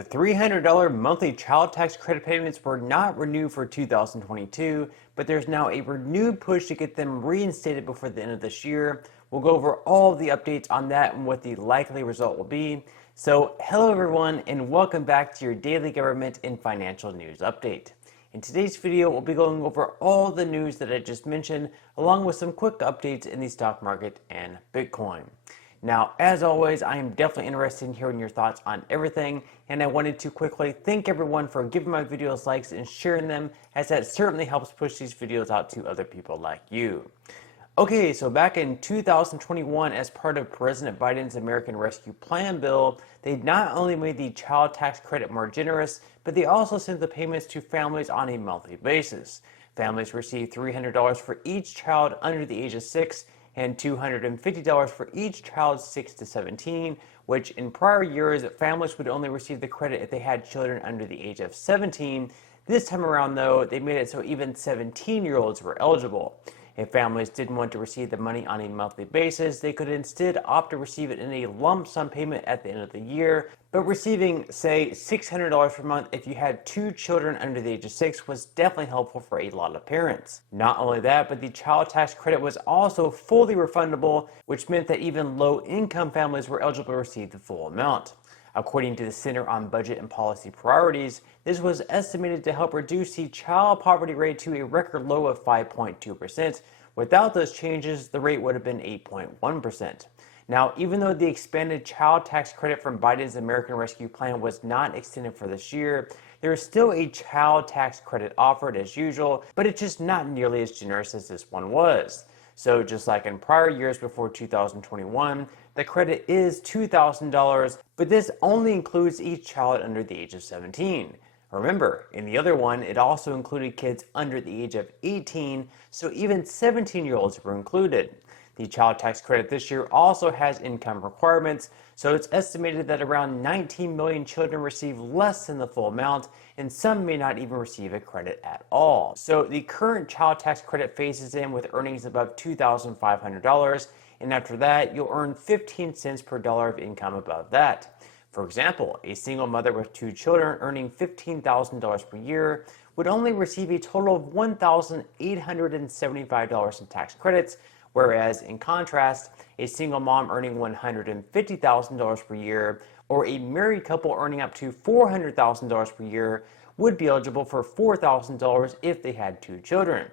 The $300 monthly child tax credit payments were not renewed for 2022, but there's now a renewed push to get them reinstated before the end of this year. We'll go over all the updates on that and what the likely result will be. So, hello everyone, and welcome back to your daily government and financial news update. In today's video, we'll be going over all the news that I just mentioned, along with some quick updates in the stock market and Bitcoin. Now, as always, I am definitely interested in hearing your thoughts on everything, and I wanted to quickly thank everyone for giving my videos likes and sharing them, as that certainly helps push these videos out to other people like you. Okay, so back in 2021, as part of President Biden's American Rescue Plan bill, they not only made the child tax credit more generous, but they also sent the payments to families on a monthly basis. Families received $300 for each child under the age of 6, and $250 for each child 6 to 17, which in prior years, families would only receive the credit if they had children under the age of 17. This time around, though, they made it so even 17-year-olds were eligible. If families didn't want to receive the money on a monthly basis, they could instead opt to receive it in a lump sum payment at the end of the year. But receiving, say, $600 per month if you had 2 children under the age of 6 was definitely helpful for a lot of parents. Not only that, but the child tax credit was also fully refundable, which meant that even low-income families were eligible to receive the full amount. According to the Center on Budget and Policy Priorities, this was estimated to help reduce the child poverty rate to a record low of 5.2%. Without those changes, the rate would have been 8.1%. Now, even though the expanded child tax credit from Biden's American Rescue Plan was not extended for this year, there is still a child tax credit offered as usual, but it's just not nearly as generous as this one was. So just like in prior years before 2021, the credit is $2,000, but this only includes each child under the age of 17. Remember, in the other one, it also included kids under the age of 18, so even 17-year-olds were included. The child tax credit this year also has income requirements, so it's estimated that around 19 million children receive less than the full amount, and some may not even receive a credit at all. So the current child tax credit phases in with earnings above $2,500, and after that, you'll earn 15 cents per dollar of income above that. For example, a single mother with 2 children earning $15,000 per year would only receive a total of $1,875 in tax credits, whereas in contrast, a single mom earning $150,000 per year or a married couple earning up to $400,000 per year would be eligible for $4,000 if they had 2 children.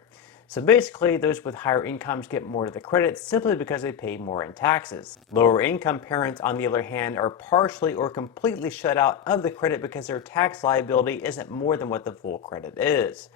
So basically, those with higher incomes get more of the credit simply because they pay more in taxes. Lower income parents, on the other hand, are partially or completely shut out of the credit because their tax liability isn't more than what the full credit is.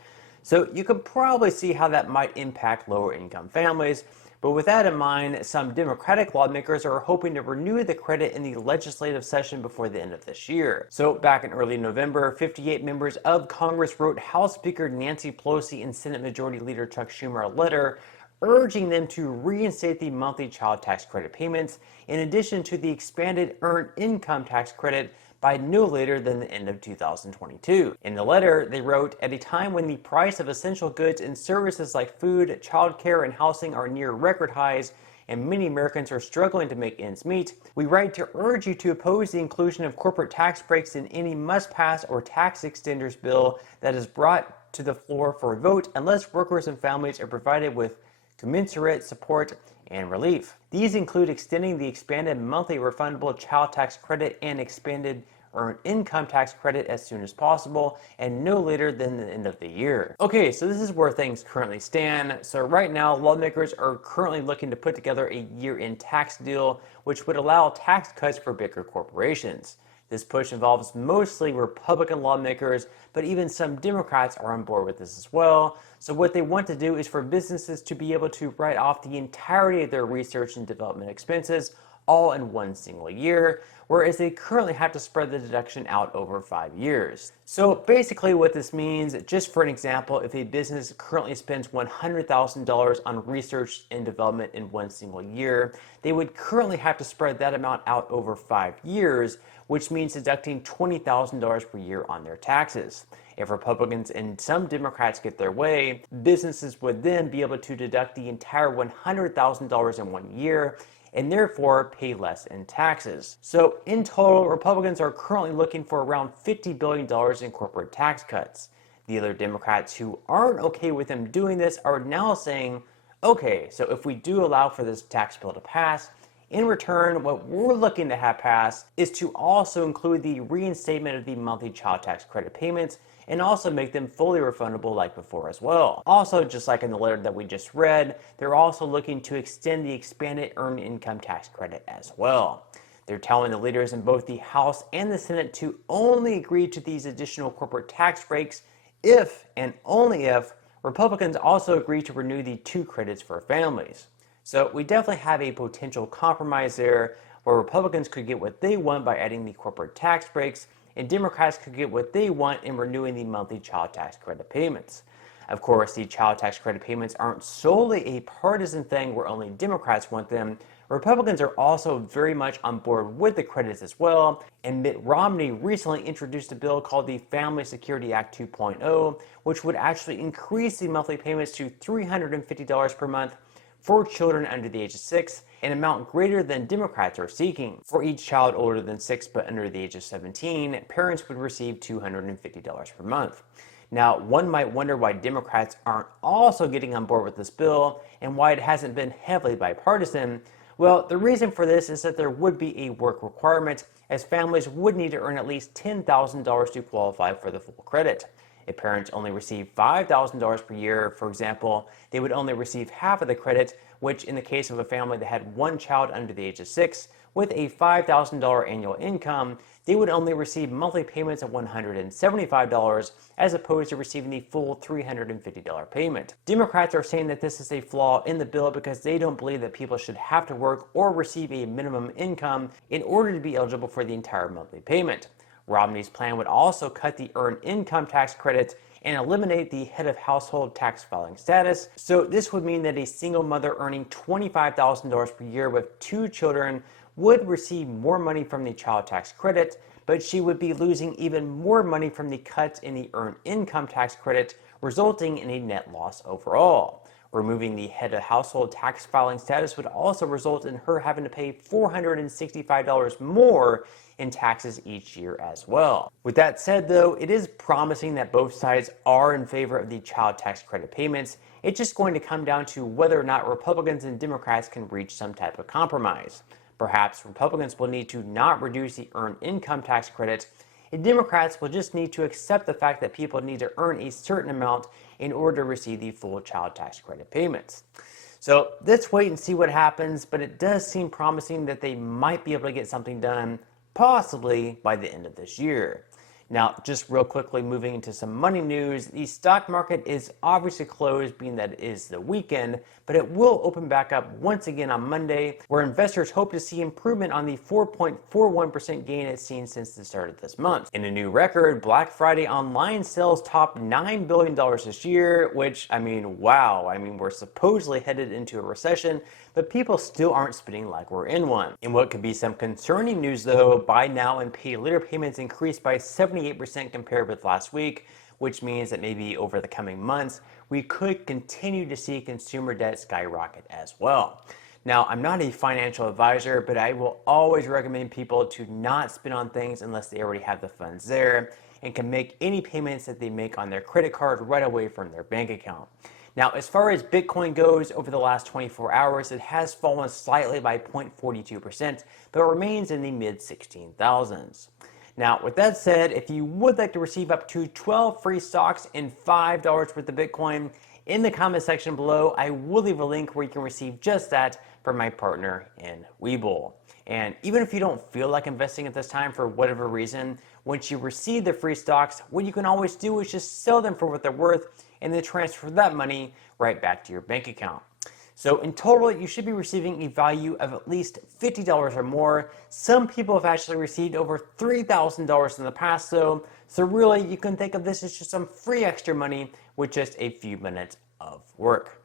So you can probably see how that might impact lower income families. But with that in mind, some Democratic lawmakers are hoping to renew the credit in the legislative session before the end of this year. So back in early November, 58 members of Congress wrote House Speaker Nancy Pelosi and Senate Majority Leader Chuck Schumer a letter urging them to reinstate the monthly child tax credit payments, in addition to the expanded earned income tax credit, by no later than the end of 2022. In the letter, they wrote, "At a time when the price of essential goods and services like food, childcare, and housing are near record highs, and many Americans are struggling to make ends meet, we write to urge you to oppose the inclusion of corporate tax breaks in any must-pass or tax extenders bill that is brought to the floor for a vote unless workers and families are provided with commensurate support and relief. These include extending the expanded monthly refundable child tax credit and expanded earned income tax credit as soon as possible, and no later than the end of the year." Okay, so this is where things currently stand. So right now, lawmakers are currently looking to put together a year-end tax deal, which would allow tax cuts for bigger corporations. This push involves mostly Republican lawmakers, but even some Democrats are on board with this as well. So what they want to do is for businesses to be able to write off the entirety of their research and development expenses all in one single year, whereas they currently have to spread the deduction out over 5 years. So basically what this means, just for an example, if a business currently spends $100,000 on research and development in one single year, they would currently have to spread that amount out over 5 years, which means deducting $20,000 per year on their taxes. If Republicans and some Democrats get their way, businesses would then be able to deduct the entire $100,000 in 1 year, and therefore pay less in taxes. So in total, Republicans are currently looking for around $50 billion in corporate tax cuts. The other Democrats who aren't okay with them doing this are now saying, okay, so if we do allow for this tax bill to pass, in return, what we're looking to have passed is to also include the reinstatement of the monthly child tax credit payments and also make them fully refundable like before as well. Also, just like in the letter that we just read, they're also looking to extend the expanded earned income tax credit as well. They're telling the leaders in both the House and the Senate to only agree to these additional corporate tax breaks if and only if Republicans also agree to renew the 2 credits for families. So we definitely have a potential compromise there where Republicans could get what they want by adding the corporate tax breaks, and Democrats could get what they want in renewing the monthly child tax credit payments. Of course, the child tax credit payments aren't solely a partisan thing where only Democrats want them. Republicans are also very much on board with the credits as well, and Mitt Romney recently introduced a bill called the Family Security Act 2.0, which would actually increase the monthly payments to $350 per month for children under the age of 6, an amount greater than Democrats are seeking. For each child older than 6 but under the age of 17, parents would receive $250 per month. Now, one might wonder why Democrats aren't also getting on board with this bill and why it hasn't been heavily bipartisan. Well, the reason for this is that there would be a work requirement, as families would need to earn at least $10,000 to qualify for the full credit. If parents only receive $5,000 per year, for example, they would only receive half of the credit, which in the case of a family that had 1 child under the age of 6 with a $5,000 annual income, they would only receive monthly payments of $175 as opposed to receiving the full $350 payment. Democrats are saying that this is a flaw in the bill because they don't believe that people should have to work or receive a minimum income in order to be eligible for the entire monthly payment. Romney's plan would also cut the earned income tax credit and eliminate the head of household tax filing status. So this would mean that a single mother earning $25,000 per year with 2 children would receive more money from the child tax credit, but she would be losing even more money from the cuts in the earned income tax credit, resulting in a net loss overall. Removing the head of household tax filing status would also result in her having to pay $465 more in taxes each year as well. With that said, though, it is promising that both sides are in favor of the child tax credit payments. It's just going to come down to whether or not Republicans and Democrats can reach some type of compromise. Perhaps Republicans will need to not reduce the earned income tax credit, and Democrats will just need to accept the fact that people need to earn a certain amount in order to receive the full child tax credit payments. So let's wait and see what happens, but it does seem promising that they might be able to get something done, possibly by the end of this year. Now, just real quickly moving into some money news, the stock market is obviously closed, being that it is the weekend, but it will open back up once again on Monday, where investors hope to see improvement on the 4.41% gain it's seen since the start of this month. In a new record, Black Friday online sales topped $9 billion this year, which, wow. We're supposedly headed into a recession, but people still aren't spending like we're in one. In what could be some concerning news, though, buy now and pay later payments increased by 78% compared with last week, which means that maybe over the coming months, we could continue to see consumer debt skyrocket as well. Now, I'm not a financial advisor, but I will always recommend people to not spend on things unless they already have the funds there and can make any payments that they make on their credit card right away from their bank account. Now, as far as Bitcoin goes, over the last 24 hours, it has fallen slightly by 0.42%, but remains in the mid-16,000s. Now, with that said, if you would like to receive up to 12 free stocks and $5 worth of Bitcoin, in the comment section below, I will leave a link where you can receive just that from my partner in Webull. And even if you don't feel like investing at this time for whatever reason, once you receive the free stocks, what you can always do is just sell them for what they're worth and then transfer that money right back to your bank account. So in total, you should be receiving a value of at least $50 or more. Some people have actually received over $3,000 in the past, though. So really, you can think of this as just some free extra money with just a few minutes of work.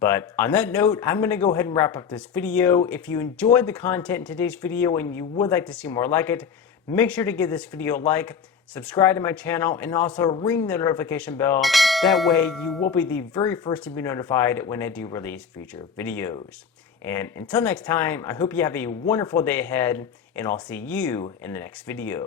But on that note, I'm going to go ahead and wrap up this video. If you enjoyed the content in today's video and you would like to see more like it, make sure to give this video a like, subscribe to my channel, and also ring the notification bell. That way you will be the very first to be notified when I do release future videos. And until next time, I hope you have a wonderful day ahead, and I'll see you in the next video.